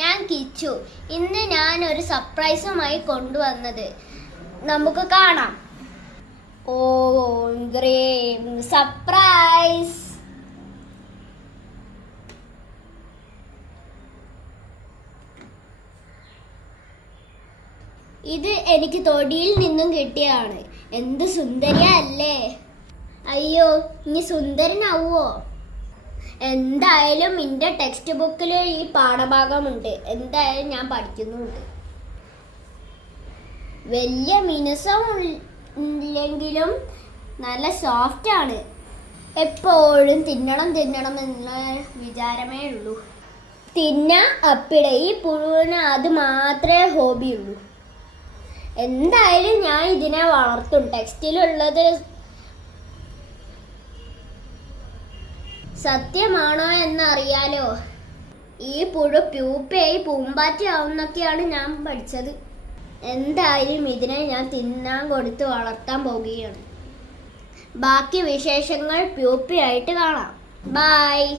ഞാൻ കിച്ചു. ഇന്ന് ഞാൻ ഒരു സർപ്രൈസുമായി കൊണ്ടുവന്നത് നമുക്ക് കാണാം. ഓ ഗ്രേം സർപ്രൈസ്! ഇത് എനിക്ക് തൊടിയിൽ നിന്നും കിട്ടിയതാണ്. എന്ത് സുന്ദരിയല്ലേ! അയ്യോ, ഇനി സുന്ദരനാവോ? എന്തായാലും എൻ്റെ ടെക്സ്റ്റ് ബുക്കിൽ ഈ പാഠഭാഗമുണ്ട്. എന്തായാലും ഞാൻ പഠിക്കുന്നുണ്ട്. വലിയ മിനുസം ഇല്ലെങ്കിലും നല്ല സോഫ്റ്റ് ആണ്. എപ്പോഴും തിന്നണം എന്ന വിചാരമേ ഉള്ളൂ. അപ്പിടെ ഈ പുഴുവിന് അത് മാത്രമേ ഹോബിയുള്ളൂ. എന്തായാലും ഞാൻ ഇതിനെ വളർത്തും. ടെക്സ്റ്റിലുള്ളത് സത്യമാണോ എന്നറിയാലോ. ഈ പുഴു പ്യൂപ്പയായി പൂമ്പാറ്റയാവുന്നൊക്കെയാണ് ഞാൻ പഠിച്ചത്. എന്തായാലും ഇതിനെ ഞാൻ തിന്നാൻ കൊടുത്ത് വളർത്താൻ പോവുകയാണ്. ബാക്കി വിശേഷങ്ങൾ പ്യൂപ്പയായിട്ട് കാണാം. ബൈ.